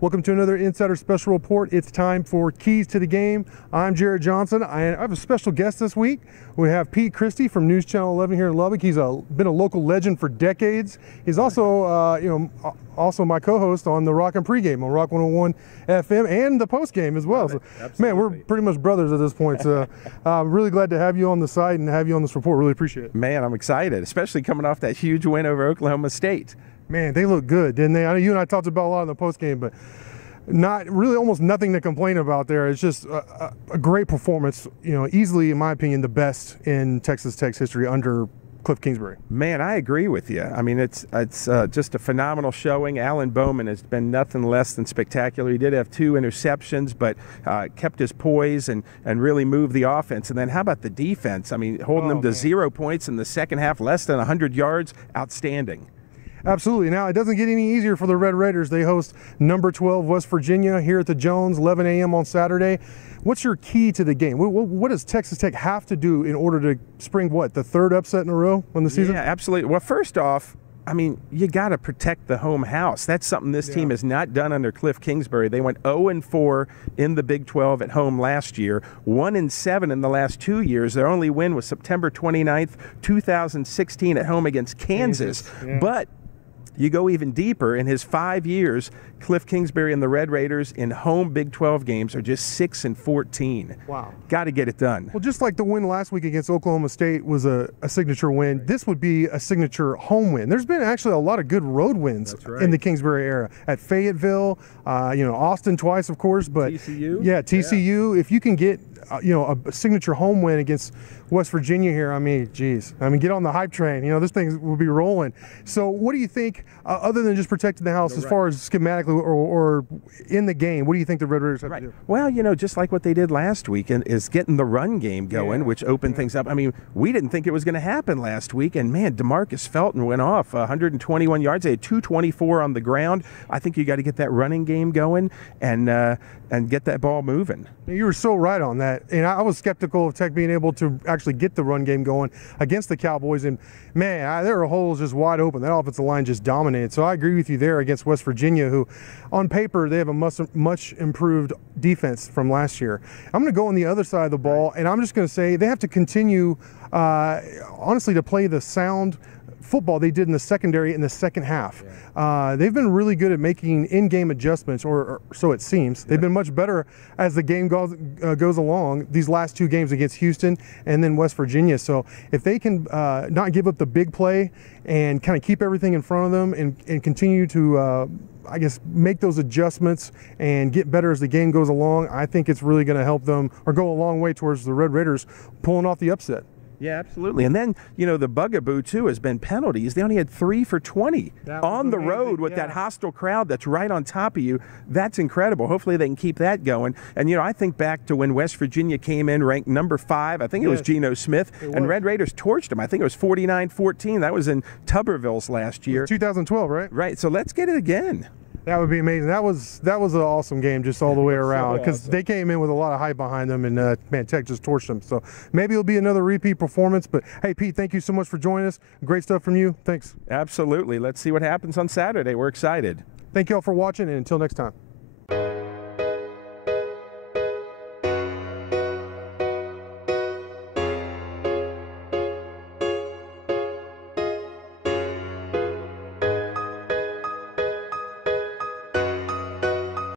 Welcome to another Insider Special Report. It's time for Keys to the Game. I'm Jared Johnson. I have a special guest this week. We have Pete Christy from News Channel 11 here in Lubbock. He's been a local legend for decades. He's also, also my co-host on the Rockin Pregame on Rock 101 FM and the Postgame as well. So, man, we're pretty much brothers at this point. So I'm really glad to have you on the site and have you on this report. Really appreciate it. Man, I'm excited, especially coming off that huge win over Oklahoma State. Man, they look good, didn't they? I know you and I talked about a lot in the postgame, but not really, almost nothing to complain about there. It's just a great performance. You know, easily, in my opinion, the best in Texas Tech's history under Cliff Kingsbury. Man, I agree with you. I mean, it's just a phenomenal showing. Alan Bowman has been nothing less than spectacular. He did have 2 interceptions, but kept his poise and really moved the offense. And then how about the defense? I mean, holding them to 0 points in the second half, less than 100 yards, outstanding. Absolutely. Now, it doesn't get any easier for the Red Raiders. They host number 12 West Virginia here at the Jones, 11 a.m. on Saturday. What's your key to the game? What does Texas Tech have to do in order to spring, the 3rd upset in a row on the season? Yeah, absolutely. Well, first off, I mean, you got to protect the home house. That's something this team has not done under Cliff Kingsbury. They went 0-4 in the Big 12 at home last year, 1-7 in the last 2 years. Their only win was September 29th, 2016 at home against Kansas. Yeah. But you go even deeper. In his 5 years, Cliff Kingsbury and the Red Raiders in home Big 12 games are just 6-14. Wow. Got to get it done. Well, just like the win last week against Oklahoma State was a signature win, this would be a signature home win. There's been actually a lot of good road wins in the Kingsbury era. At Fayetteville, Austin twice, of course, but TCU? Yeah, TCU. Yeah. If you can get a signature home win against West Virginia here, I mean, geez. I mean, get on the hype train. This thing will be rolling. So what do you think, other than just protecting the house, as far as schematically or in the game, what do you think the Red Raiders have to do? Well, just like what they did last week, is getting the run game going, which opened things up. I mean, we didn't think it was going to happen last week, and man, DeMarcus Felton went off 121 yards. They had 224 on the ground. I think you got to get that running game going and get that ball moving. You were so right on that, and I was skeptical of Tech being able to actually get the run game going against the Cowboys, and man, there are holes just wide open. That offensive line just dominated. So I agree with you there against West Virginia, who on paper they have a much improved defense from last year. I'm going to go on the other side of the ball, and I'm just going to say they have to continue, honestly, to play the sound football they did in the secondary in the second half. They've been really good at making in-game adjustments, or so it seems. They've been much better as the game goes along, these last 2 games against Houston and then West Virginia. So if they can not give up the big play and kind of keep everything in front of them and continue to I guess make those adjustments and get better as the game goes along, I think it's really going to help them, or go a long way towards the Red Raiders pulling off the upset. Yeah, absolutely. And then, the bugaboo, too, has been penalties. They only had 3 for 20 on the road with that hostile crowd that's right on top of you. That's incredible. Hopefully they can keep that going. And, I think back to when West Virginia came in ranked number 5. I think it was Geno Smith. And Red Raiders torched them. I think it was 49-14. That was in Tuberville's last year. 2012, right? Right. So let's get it again. That would be amazing. That was an awesome game just all the way around, because they came in with a lot of hype behind them, and man, Tech just torched them. So maybe it'll be another repeat performance. But hey, Pete, thank you so much for joining us. Great stuff from you. Thanks. Absolutely. Let's see what happens on Saturday. We're excited. Thank you all for watching, and until next time.